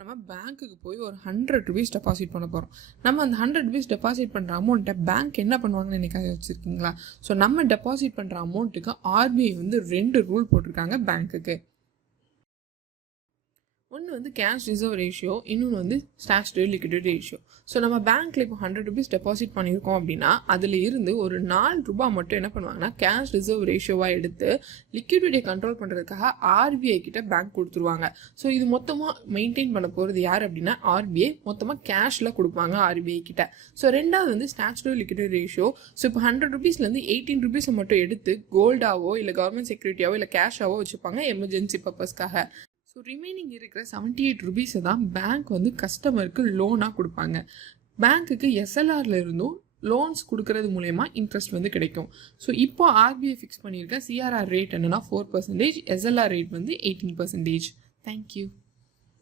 நம்ம பேங்க்குக்கு போய் ஒரு 100 ருபீஸ் டெபாசிட் பண்ண போகிறோம். நம்ம அந்த 100 ருபீஸ் டெபாசிட் பண்ணுற அமௌண்ட்டை பேங்க் என்ன பண்ணுவாங்கன்னு என்னைக்காக வச்சுருக்கீங்களா? ஸோ நம்ம டெபாசிட் பண்ணுற அமௌண்ட்டுக்கு ஆர்பிஐ வந்து 2 ரூல் போட்டிருக்காங்க பேங்க்குக்கு. ஒன்று வந்து கேஷ் ரிசர்வ் ரேஷியோ, இன்னொன்று வந்து ஸ்டாச்சுட்டரி லிக்விடிட்டி ரேஷியோ. ஸோ நம்ம பேங்க்கில் இப்போ 100 ருபீஸ் டெபாசிட் பண்ணியிருக்கோம் அப்படின்னா அதில் இருந்து ஒரு 4 ரூபாய் மட்டும் என்ன பண்ணுவாங்கன்னா கேஷ் ரிசர்வ் ரேஷியோவாக எடுத்து லிக்விடிட்டியை கண்ட்ரோல் பண்ணுறதுக்காக ஆர்பிஐ கிட்ட பேங்க் கொடுத்துருவாங்க. ஸோ இது மொத்தமாக மெயின்டைன் பண்ண போகிறது யார் அப்படின்னா ஆர்பிஐ மொத்தமாக கேஷில் கொடுப்பாங்க ஆர்பிஐ கிட்ட. ஸோ ரெண்டாவது வந்து ஸ்டாச்சுட்டரி லிக்விடிட்டி ரேஷியோ. ஸோ இப்போ 100 ருபீஸ்லேருந்து 18 ருபீஸை மட்டும் எடுத்து கோல்டாவோ இல்லை கவர்மெண்ட் செக்யூரிட்டியாவோ இல்லை கேஷாவோ வச்சுப்பாங்க எமர்ஜென்சி பர்பஸ்க்காக. ஸோ ரிமைனிங் இருக்கிற 78 ருபீஸை தான் பேங்க் வந்து கஸ்டமருக்கு லோனாக கொடுப்பாங்க. பேங்க்குக்கு எஸ்எல்ஆரில் இருந்தும் லோன்ஸ் கொடுக்கறது மூலயமா இன்ட்ரெஸ்ட் வந்து கிடைக்கும். ஸோ இப்போ ஆர்பிஐ ஃபிக்ஸ் பண்ணியிருக்க சிஆர்ஆர் ரேட் என்னன்னா 4%, எஸ்எல்ஆர் ரேட் வந்து 18%. தேங்க்யூ.